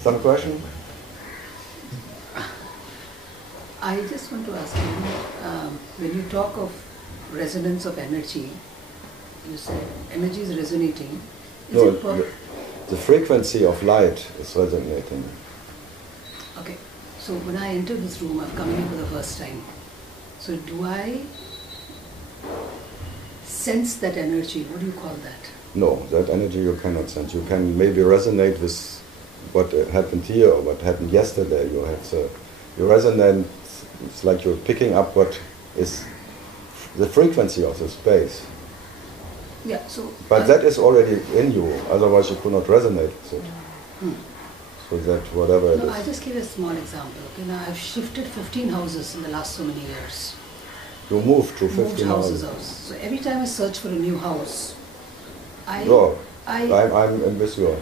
Some question? I just want to ask you, when you talk of resonance of energy, you said energy is resonating. No, the frequency of light is resonating. Okay, so when I enter this room, I've come in for the first time. So do I sense that energy? What do you call that? No, that energy you cannot sense. You can maybe resonate with what happened here or what happened yesterday. You resonate. It's like you're picking up what is the frequency of the space. Yeah. So. But that is already in you. Otherwise, you could not resonate with it. So that whatever it is. I just give a small example. Okay, now I've shifted 15 houses in the last so many years. You moved to 15 houses. So every time I search for a new house, I'm with you.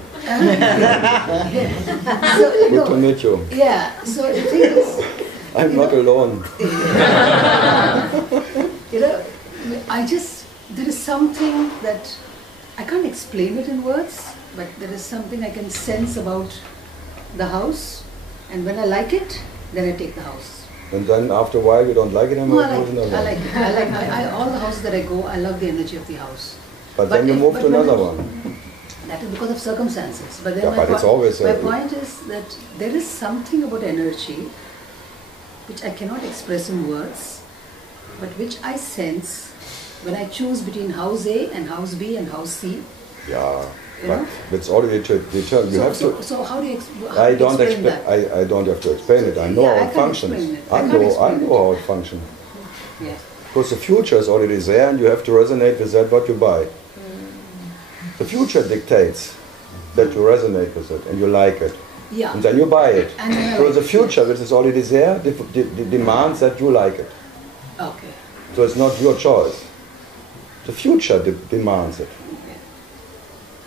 Good to meet you. Yeah, so the thing is... I'm not alone. There is something that, I can't explain it in words, but there is something I can sense about the house, and when I like it, then I take the house. And then after a while you don't like it anymore? No, I like it. All the houses that I go, I love the energy of the house. But then you move to another one. That is because of circumstances. But then my point is that there is something about energy which I cannot express in words, but which I sense when I choose between house A and house B and house C. Yeah, but it's already determined. So how do you explain that? I don't have to explain it. I know how it functions. I know how it functions. Yeah. Because the future is already there and you have to resonate with that what you buy. The future dictates that you resonate with it and you like it. Yeah. And then you buy it. So the future, which is already there, demands that you like it. Okay. So it's not your choice. The future demands it. Okay.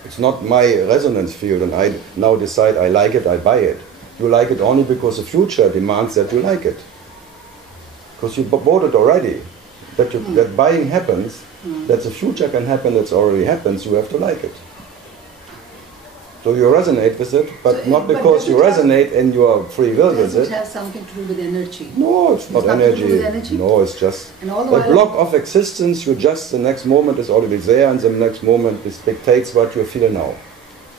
It's not my resonance field and I now decide I like it, I buy it. You like it only because the future demands that you like it. Because you bought it already. That buying happens, that the future can happen, that's already happens, you have to like it. So you resonate with it, but not because you resonate and you are free will with it. Does it have something to do with energy? No, it's not energy. No, it's just a block of existence. You just, the next moment is already there and the next moment dictates what you feel now.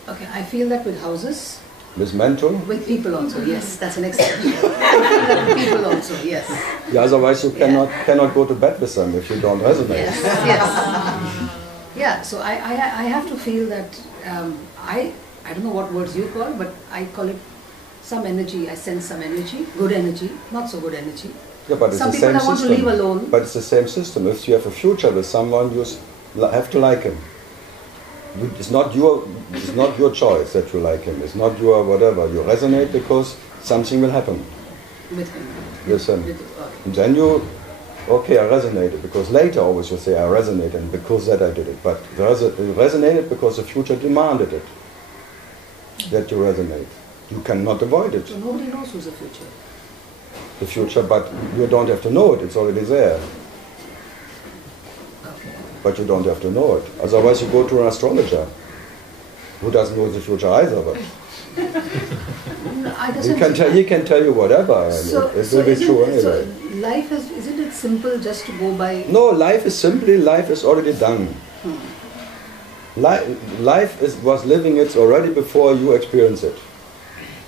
Okay, I feel that with houses. With mental? With people also, yes. That's an exception. With people also, yes. Yeah, otherwise you cannot go to bed with them if you don't resonate. Yes. Yeah, so I have to feel that I don't know what words you call, but I call it some energy. I sense some energy, good energy, not so good energy. Yeah, but it's some the people same I want system. to leave alone. But it's the same system. If you have a future with someone, you have to like him. It's not your choice that you like him. It's not your whatever. You resonate because something will happen. With him. With him. And then you, okay, I resonated because later always you say I resonated and because that I did it. But you resonated because the future demanded it. That you resonate. You cannot avoid it. So nobody knows who's the future. The future, but you don't have to know it. It's already there. Okay. But you don't have to know it. Otherwise you go to an astrologer who doesn't know the future either. But he can tell you whatever. And it will be true anyway. So life isn't it simple just to go by? No, life is already done. Life was living it already before you experience it.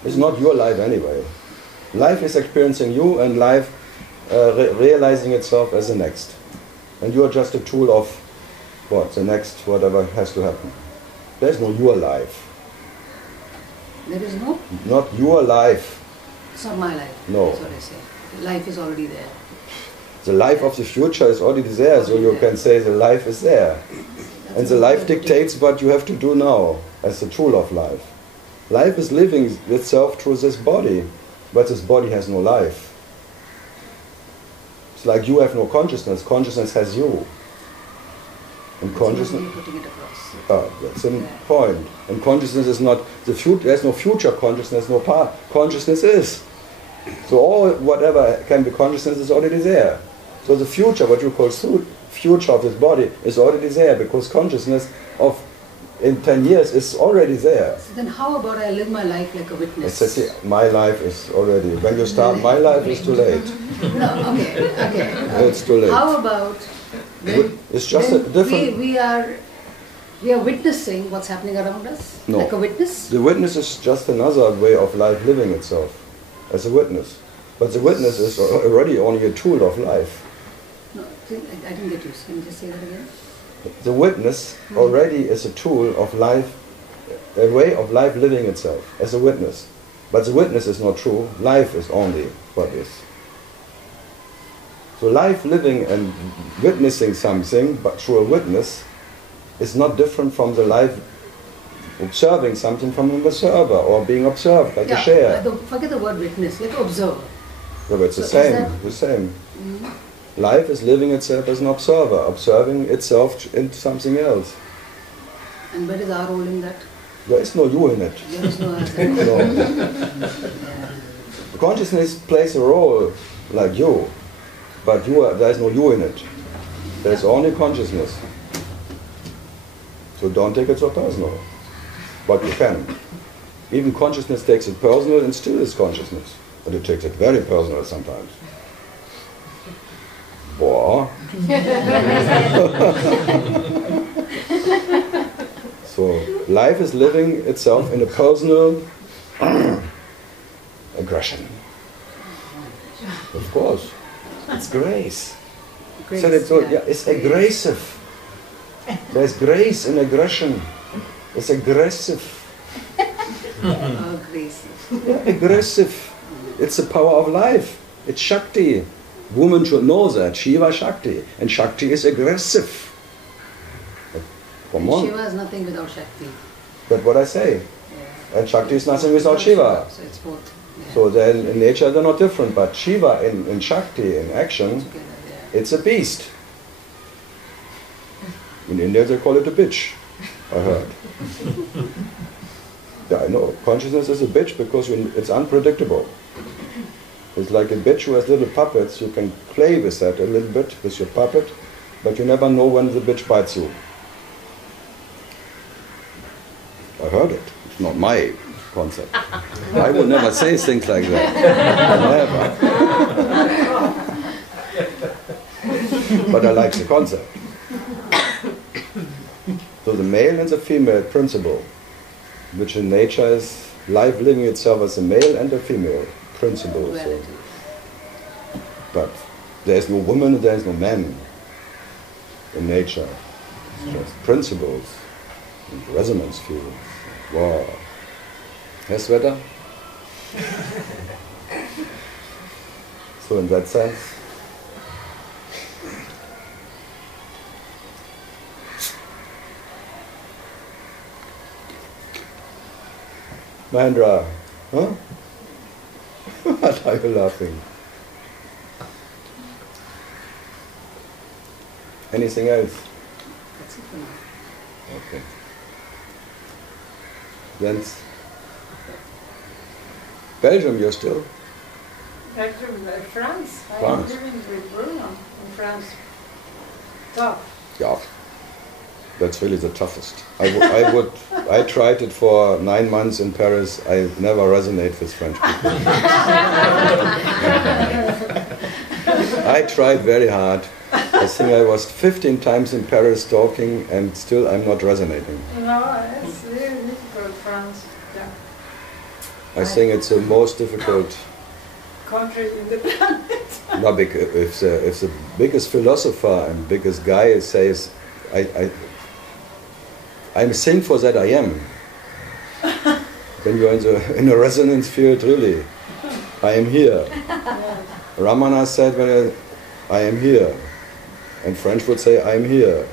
It's not your life anyway. Life is experiencing you and life realizing itself as the next. And you are just a tool of what? The next whatever has to happen. There's no your life. There is no? Not your life. It's not my life. No. That's what I say. Life is already there. The life of the future is already there, so you can say the life is there. And the life dictates what you have to do now, as the tool of life. Life is living itself through this body, but this body has no life. It's like you have no consciousness, consciousness has you. And consciousness... Putting it across. That's the point. And consciousness is not... There's no future consciousness, no part. Consciousness is. So all whatever can be consciousness is already there. So the future, what you call future of this body, is already there because consciousness of in 10 years it's already there. So then how about I live my life like a witness? My life is already, when you start my life it's too late. No, okay. It's too late. How about it's just a different... We are witnessing what's happening around us? No. Like a witness? The witness is just another way of life living itself, as a witness. But the witness is already only a tool of life. No, I didn't get you. Can you just say that again? The witness already is a tool of life, a way of life living itself, as a witness. But the witness is not true, life is only what is. So life living and witnessing something, but through a witness, is not different from the life observing something from an observer, or being observed, like a share. Forget the word witness, like observe. Yeah, but it's the same. Life is living itself as an observer, observing itself in something else. And where is our role in that? There is no you in it. There is no The consciousness plays a role like you, but there is no you in it. There is only consciousness. So don't take it so personal. But you can. Even consciousness takes it personal and still is consciousness. But it takes it very personal sometimes. Boah. So life is living itself in a personal aggression. Of course. It's grace. It's aggressive. There's grace in aggression. It's aggressive. Aggressive. Yeah, aggressive. It's the power of life. It's Shakti. Women should know that. Shiva Shakti. And Shakti is aggressive. Come on. Shiva is nothing without Shakti. That's what I say. Yeah. And Shakti is nothing without Shiva. So it's both. Yeah. So then in nature they're not different. But Shiva in Shakti, in action, it's a beast. In India they call it a bitch, I heard. Yeah, I know. Consciousness is a bitch because it's unpredictable. It's like a bitch who has little puppets. You can play with that a little bit, with your puppet, but you never know when the bitch bites you. I heard it. It's not my concept. I would never say things like that. Never. But I like the concept. So the male and the female principle, which in nature is life living itself as a male and a female principle. So. But there is no woman and there is no man in nature. It's just principles and resonance fields. Wow. Yes, Sveta? So in that sense, Mahendra, huh? What are you laughing? Anything else? That's it for now. Okay. Then Belgium, you're still? Belgium, France. I am France. living with Bruno in France. Tough. Yeah. That's really the toughest. I tried it for 9 months in Paris. I never resonate with French people. I tried very hard. I think I was 15 times in Paris talking and still I'm not resonating. No, it's really difficult, France. Yeah. I think it's the most difficult Country in the planet. No, if the biggest philosopher and biggest guy says, I'm thankful that I am. When you're in a resonance field, really, I am here. Ramana said, I am here. And French would say, I am here.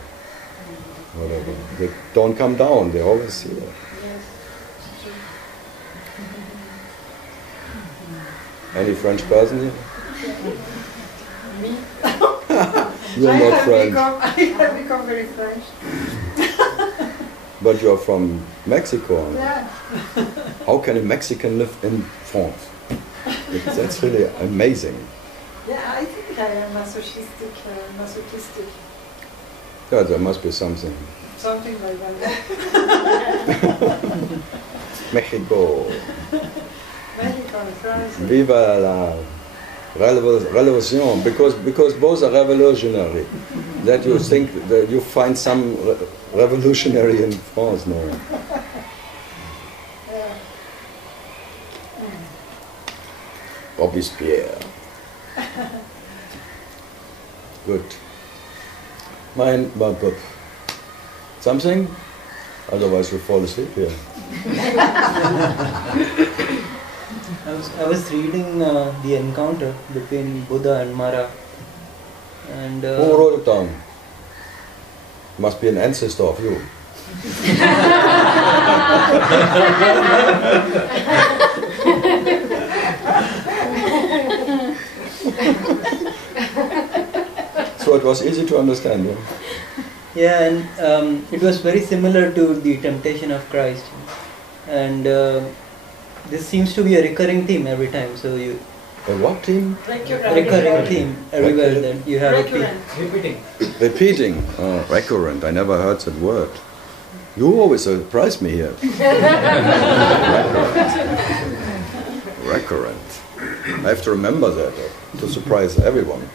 Whatever. They don't come down, they're always here. Any French person here? Me? You're not French. I have become very French. But you're from Mexico. Yeah. How can a Mexican live in France? That's really amazing. Yeah, I think I am masochistic. Yeah, there must be something. Something like that. Mexico. Mexico, France. Viva la revolution, because both are revolutionary. That you think that you find some revolutionary in France, no. Robespierre. Good. Something? Otherwise you fall asleep here. I was reading the encounter between Buddha and Mara, and who wrote it down? Must be an ancestor of you. So it was easy to understand. Yeah? Yeah, and it was very similar to the temptation of Christ, and this seems to be a recurring theme every time. So you a what theme? recurring theme everywhere that you have Repeating. Oh, recurrent. I never heard that word. You always surprise me here. Recurrent. I have to remember that to surprise everyone.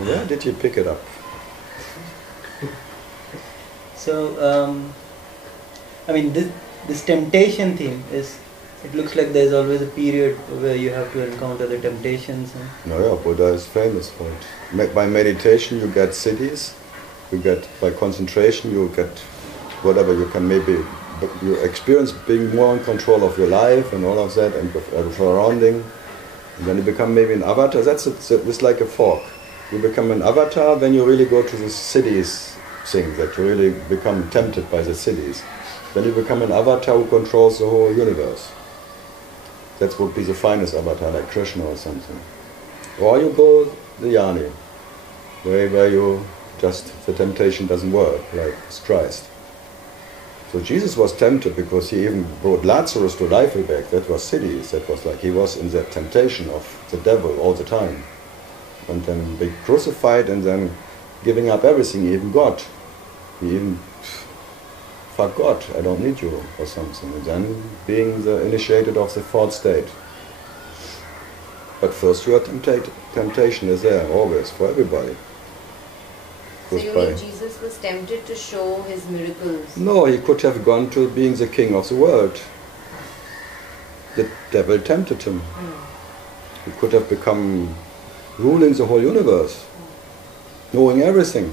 Where did you pick it up? So I mean, this temptation theme is. It looks like there's always a period where you have to encounter the temptations. No, yeah, Buddha is famous for it. By meditation you get cities, by concentration you get whatever you can you experience being more in control of your life and all of that and surrounding. And then you become maybe an avatar. It's like a fork. You become an avatar when you really go to the cities thing, that you really become tempted by the cities. Then you become an avatar who controls the whole universe. That would be the finest avatar, like Krishna or something. Or you go the Jnani, where you the temptation doesn't work, like Christ. So Jesus was tempted because he even brought Lazarus to life back. That was cities. That was like he was in that temptation of the devil all the time. And then being crucified and then giving up everything, even God. He even fuck God, I don't need you, or something. And then being the initiated of the fourth state. But first your temptation is there, always, for everybody. So you mean Jesus was tempted to show his miracles? No, he could have gone to being the king of the world. The devil tempted him. He could have become ruling the whole universe, knowing everything.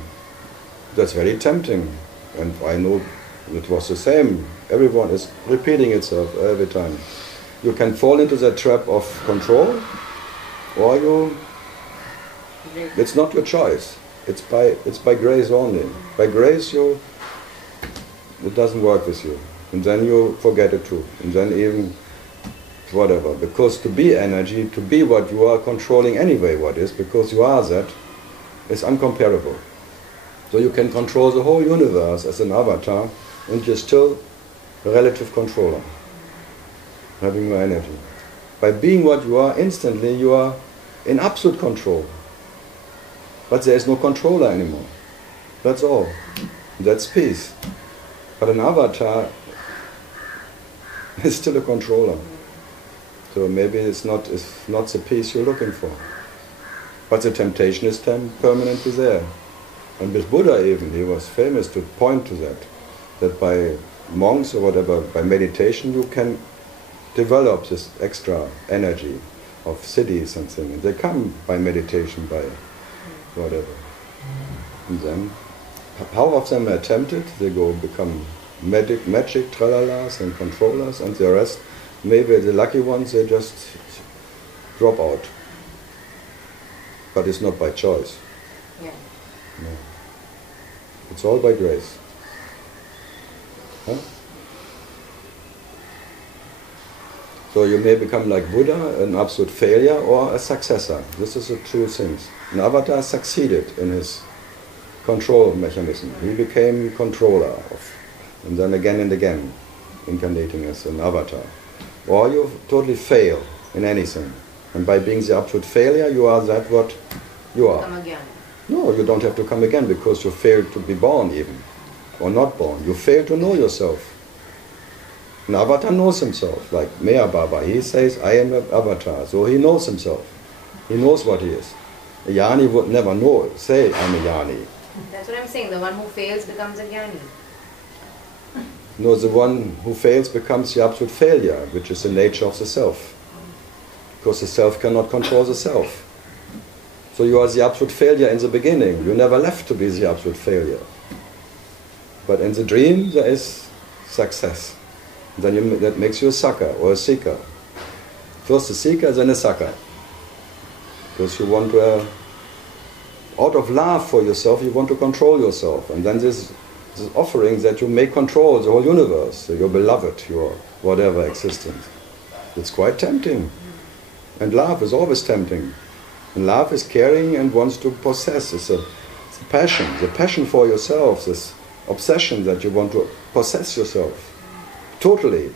That's very tempting. And I know it was the same. Everyone is repeating itself every time. You can fall into that trap of control, or it's not your choice. It's by grace only. By grace it doesn't work with you. And then you forget it too. And then even whatever. Because to be energy, to be what you are controlling anyway what is, because you are that, is uncomparable. So you can control the whole universe as an avatar, and you're still a relative controller, having no energy. By being what you are, instantly you are in absolute control. But there is no controller anymore. That's all. That's peace. But an avatar is still a controller. So maybe it's not the peace you're looking for. But the temptation is permanently there. And with Buddha even, he was famous to point to that by monks or whatever, by meditation you can develop this extra energy of siddhi something. And they come by meditation, by whatever. And then, half of them are tempted, they go become magic tralalas and controllers, and the rest, maybe the lucky ones, they just drop out. But it's not by choice. Yeah. No. It's all by grace. Huh? So you may become like Buddha, an absolute failure, or a successor. This is the two things. An avatar succeeded in his control mechanism. He became controller of, and then again and again, incarnating as an avatar. Or you totally fail in anything. And by being the absolute failure, you are that what you are. Come again. No, you don't have to come again because you failed to be born even, or not born. You failed to know yourself. An avatar knows himself, like Meher Baba. He says, I am an avatar, so he knows himself. He knows what he is. A Jnani would never know, say, I'm a Jnani. That's what I'm saying. The one who fails becomes a Jnani. No, the one who fails becomes the absolute failure, which is the nature of the self. Because the self cannot control the self. So you are the absolute failure in the beginning. You never left to be the absolute failure. But in the dream, there is success. Then that makes you a sucker or a seeker. First a seeker, then a sucker. Because you want to, out of love for yourself, you want to control yourself. And then this offering that you may control the whole universe, your beloved, your whatever existence. It's quite tempting. And love is always tempting. And love is caring and wants to possess. It's a passion, the passion for yourself, this obsession that you want to possess yourself. Totally.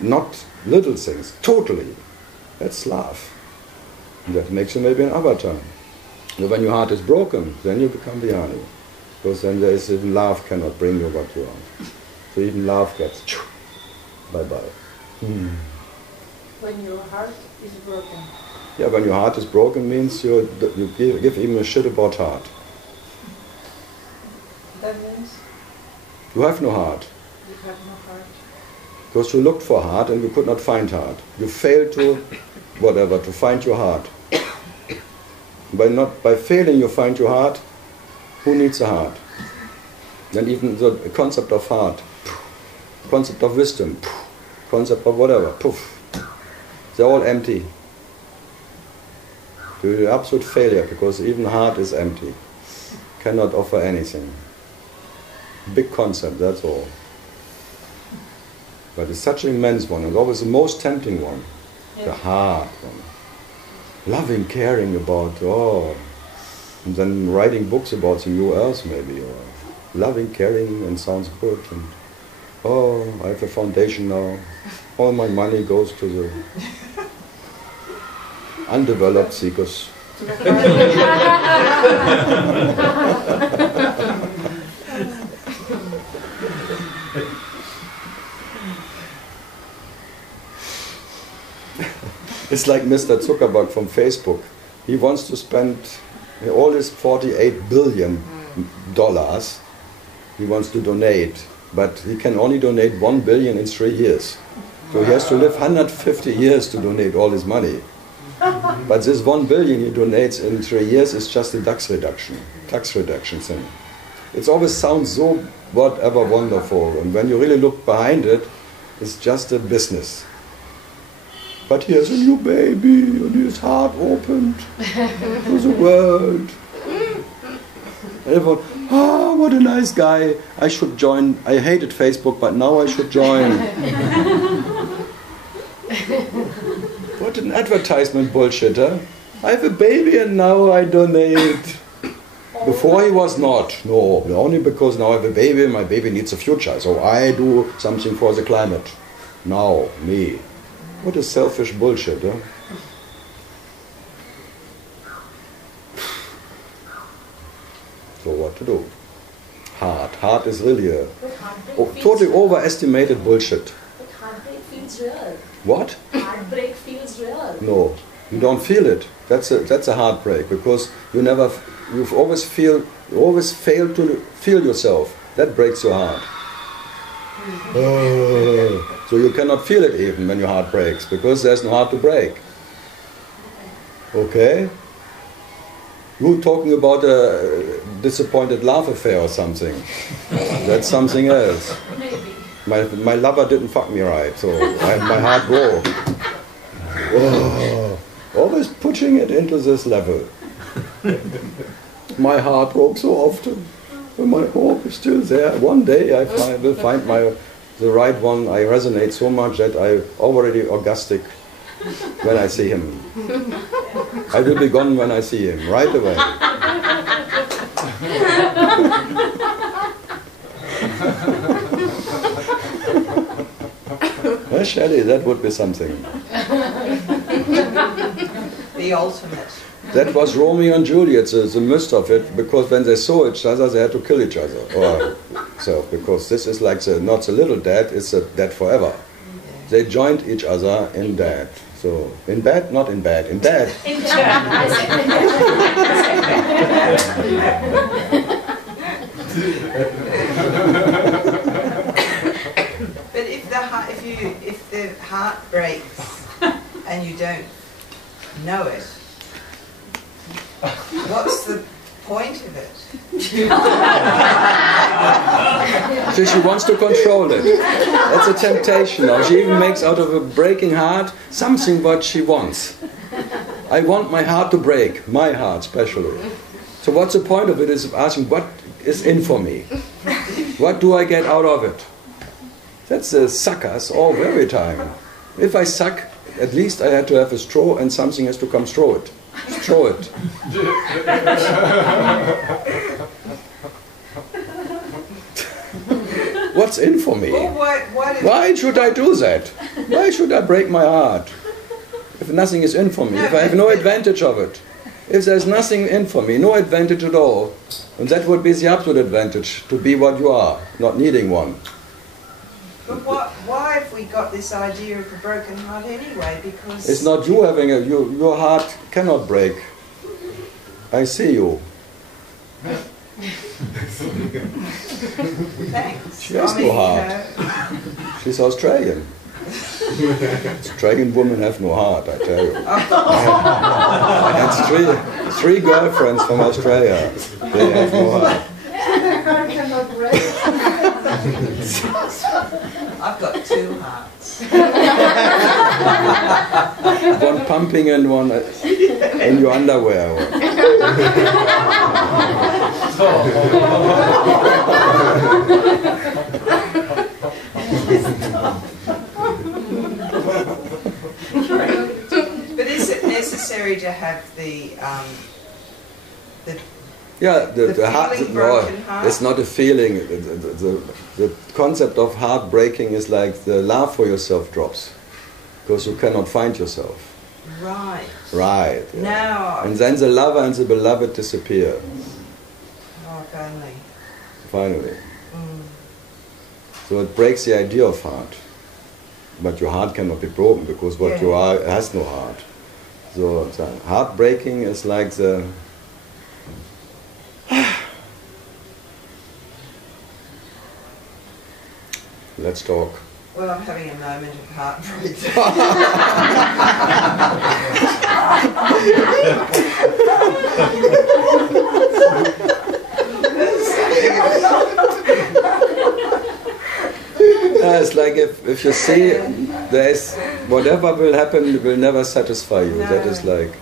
Not little things, totally. That's love. And that makes you maybe an avatar. And when your heart is broken, then you become Jnani. Because then there is even love cannot bring you what you want. So even love gets bye-bye. When your heart is broken. Yeah, when your heart is broken means you give even a shit about heart. That means You have no heart. you have no heart. Because you looked for heart and you could not find heart. You failed to, whatever, to find your heart. By failing you find your heart, who needs a heart? Then even the concept of heart, concept of wisdom, concept of whatever, poof. They're all empty. You're an absolute failure because even heart is empty. Cannot offer anything. Big concept, that's all. But it's such an immense one, and always the most tempting one. Yes. The heart one. Loving, caring about, and then writing books about the new earth maybe, or loving, caring, and sounds good, and I have a foundation now. All my money goes to the undeveloped seekers. It's like Mr. Zuckerberg from Facebook. He wants to spend all his $48 billion. He wants to donate, but he can only donate $1 billion in 3 years. So he has to live 150 years to donate all his money. But this $1 billion he donates in 3 years is just a tax reduction thing. It always sounds so whatever wonderful, and when you really look behind it, it's just a business. But he has a new baby, and his heart opened to the world. And everyone, what a nice guy, I should join. I hated Facebook, but now I should join. What an advertisement bullshit, huh? I have a baby and now I donate. Before he was not. No, only because now I have a baby and my baby needs a future. So I do something for the climate. Now, me. What a selfish bullshit, huh? So what to do? Heart is really a totally overestimated bullshit. But heartbreak feels real. What? Heartbreak feels real. No, you don't feel it. That's a heartbreak because you always fail to feel yourself. That breaks your heart. So you cannot feel it even when your heart breaks because there's no heart to break. Okay? You're talking about a disappointed love affair or something. That's something else. Maybe. My lover didn't fuck me right, so my heart broke. Always pushing it into this level. My heart broke so often. But my hope is still there. One day I will find the right one. I resonate so much that I'm already orgastic when I see him. I will be gone when I see him, right away. Shelley, that would be something. The ultimate. That was Romeo and Juliet, the myth of it, because when they saw each other, they had to kill each other. Or, so, because this is like not the little dead, it's the dead forever. They joined each other in dead. So, in bed, not in bed, in dead. But if the heart breaks and you don't know it, what's the point of it? So she wants to control it. That's a temptation now. She even makes out of a breaking heart something what she wants. I want my heart to break, my heart especially. So what's the point of it is asking what is in for me? What do I get out of it? That's the suckers all every time. If I suck, at least I had to have a straw and something has to come through it. Throw it. What's in for me? Well, Why should I do that? Why should I break my heart? If nothing is in for me, if I have no advantage of it. If there's nothing in for me, no advantage at all, and that would be the absolute advantage, to be what you are, not needing one. But why have we got this idea of a broken heart anyway? Because it's not you having your heart cannot break. I see you. Thanks. She has no heart. She's Australian. Australian women have no heart, I tell you. I had three girlfriends from Australia. They have no heart. I've got two hearts. One pumping and one in your underwear. But is it necessary to have the heart, broken heart? it's not a feeling. The concept of heart breaking is like the love for yourself drops, because you cannot find yourself. Right. Right. Yeah. Now. And then the lover and the beloved disappear. Oh, finally. Finally. So it breaks the idea of heart. But your heart cannot be broken, because what you are has no heart. So heart breaking is like the... Let's talk. Well, I'm having a moment of heartbreak. It's like if you see there's whatever will happen will never satisfy you. No. That is like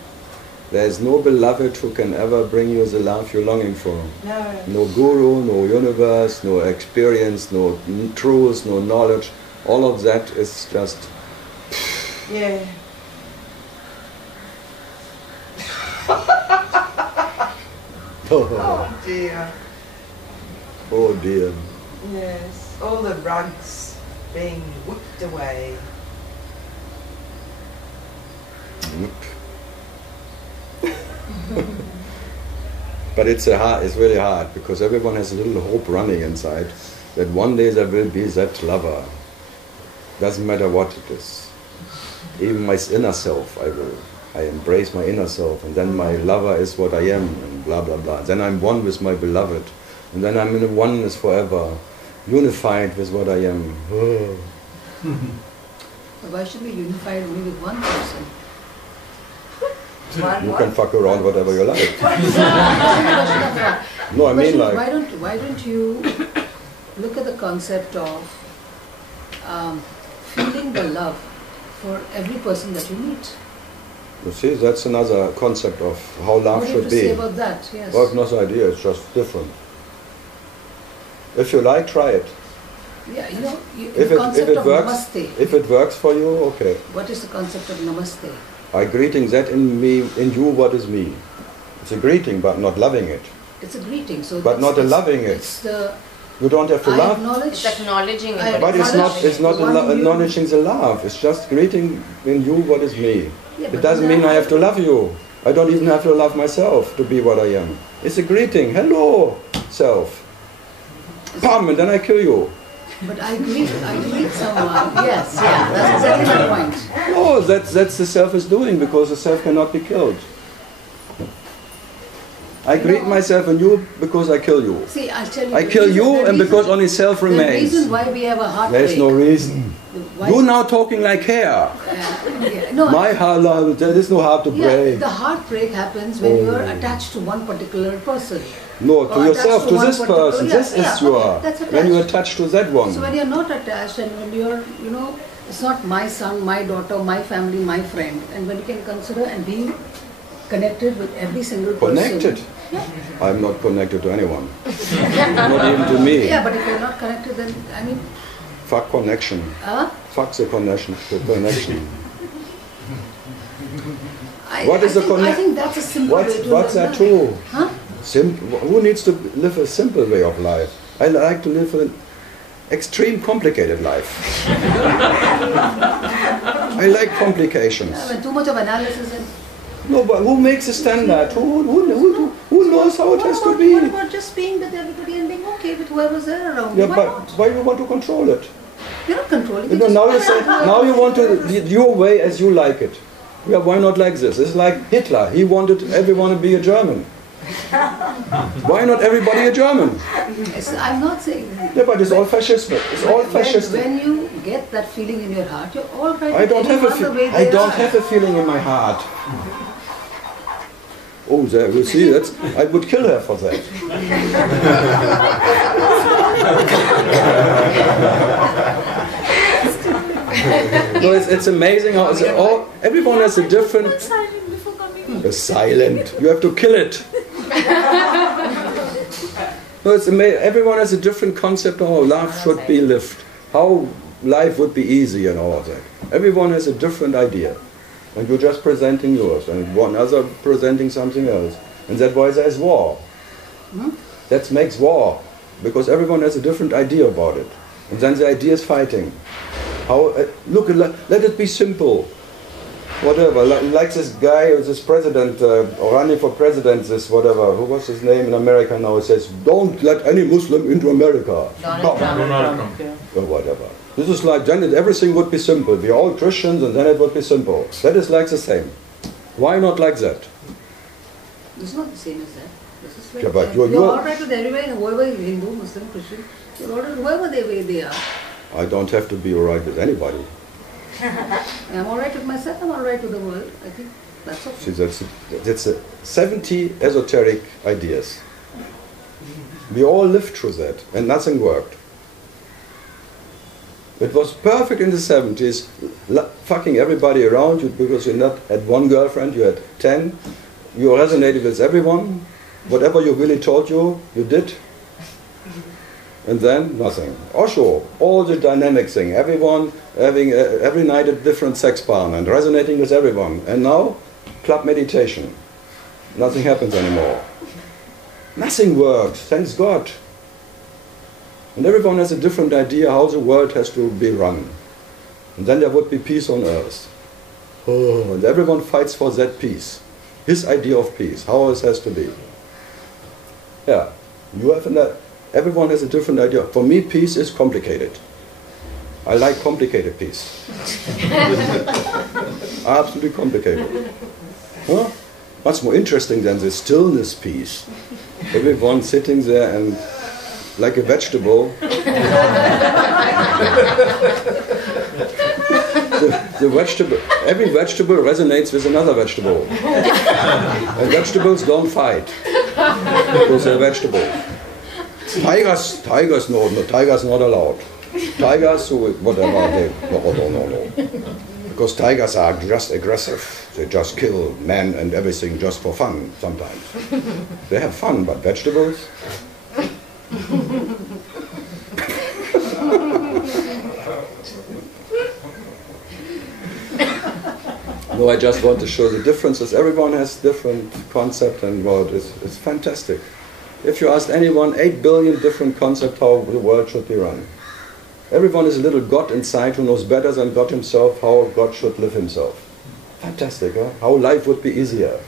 there is no beloved who can ever bring you the love you're longing for. No. No guru, no universe, no experience, no truth, no knowledge. All of that is just... Yeah. Oh dear. Oh dear. Yes. All the rugs being whipped away. But it's really hard, because everyone has a little hope running inside that one day there will be that lover. Doesn't matter what it is. Even my inner self, I embrace my inner self, and then my lover is what I am, and blah blah blah. Then I'm one with my beloved, and then I'm in a oneness forever, unified with what I am. Why should we be unified only with one person? You can fuck around whatever you like. No, I mean like... Why don't you look at the concept of feeling the love for every person that you meet? You see, that's another concept of how love should be. What do you have to say about that? Yes. Well, not an idea, it's just different. If you like, try it. Yeah, you know, If the concept it of works, namaste. if it works for you, okay. What is the concept of namaste? I greeting that in me, in you, what is me. It's a greeting, but not loving it. It's a greeting, so But not a loving it. It's the You don't have to love. It's acknowledging I it. But it's not the one acknowledging the love. It's just greeting in you what is me. Yeah, It but doesn't now- mean I have to love you. I don't even have to love myself to be what I am. It's a greeting. Hello, self. Pam, and then I kill you. But I greet someone. Yes, yeah, that's exactly my point. No, that's the self is doing, because the self cannot be killed. I greet myself and you because I kill you. See, I'll tell you. I kill you and because only self remains. The reason why we have a heartbreak. There's no reason. You're now talking like hair. No, my heart, there is no heart to break. The heartbreak happens when you are attached to one particular person. No, to yourself, to this person. This is you are. That's when you're attached to that one. So when you're not attached and when you're, it's not my son, my daughter, my family, my friend. And when you can consider and be connected with every single person. Connected? Yeah. I'm not connected to anyone. Not even to me. Yeah, but if you're not connected, then, I mean... Fuck connection. Fuck the connection. What is the connection? I think that's a simple way to What's that too? Huh? Who needs to live a simple way of life? I like to live an extreme complicated life. I like complications. Yeah, when too much of analysis and... No, but who makes a standard? Who knows how it has to be? What about just being with everybody and being okay with whoever's there around you? Yeah, but why you want to control it? You're not controlling it. Now you say, now you want to, your way as you like it. Yeah, why not like this? It's like Hitler. He wanted everyone to be a German. Why not everybody a German? I'm not saying... Yeah, but it's all fascist. It's all fascist. When you get that feeling in your heart, you're all right. I don't have a feeling in my heart. Oh, there, you see, I would kill her for that. No, it's amazing how everyone has a different... Silent. You have to kill it. No, it's amazing. Everyone has a different concept of how life should be lived, how life would be easy and all of that. Everyone has a different idea. And you're just presenting yours, and one other presenting something else. And that's why there's war. That makes war, because everyone has a different idea about it. And then the idea is fighting. Let it be simple. Whatever, like this guy, this president, or running for president, this whatever, who was his name in America now, says, don't let any Muslim into America. Donald Trump. Or whatever. This is like, then everything would be simple. We're all Christians and then it would be simple. That is like the same. Why not like that? It's not the same as that. This is like but you're all right with everybody, whoever is Hindu, Muslim, Christian, you're all right with whoever they are. I don't have to be all right with anybody. I'm all right with myself, I'm all right with the world. I think that's okay. See, that's 70 esoteric ideas. We all lived through that and nothing worked. It was perfect in the 70s, fucking everybody around you because you not had one girlfriend, you had 10. You resonated with everyone. Whatever you really told you, you did. And then nothing. Osho, all the dynamic thing. Everyone having every night a different sex partner and resonating with everyone. And now, club meditation. Nothing happens anymore. Nothing works, thanks God. And everyone has a different idea how the world has to be run. And then there would be peace on earth. Oh, and everyone fights for that peace. His idea of peace, how it has to be. Yeah, everyone has a different idea. For me, peace is complicated. I like complicated peace. Absolutely complicated. Huh? Much more interesting than the stillness peace. Everyone sitting there and like a vegetable. the vegetable, every vegetable resonates with another vegetable. And vegetables don't fight because they're vegetables. Tigers not allowed. Tigers, whatever, no. Because tigers are just aggressive. They just kill men and everything just for fun sometimes. They have fun, but vegetables? No, I just want to show the differences. Everyone has different concept and world. It's fantastic. If you ask anyone, 8 billion different concepts how the world should be run. Everyone is a little God inside who knows better than God himself how God should live himself. Fantastic, huh? How life would be easier.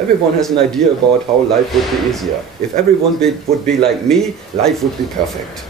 Everyone has an idea about how life would be easier. If everyone would be like me, life would be perfect.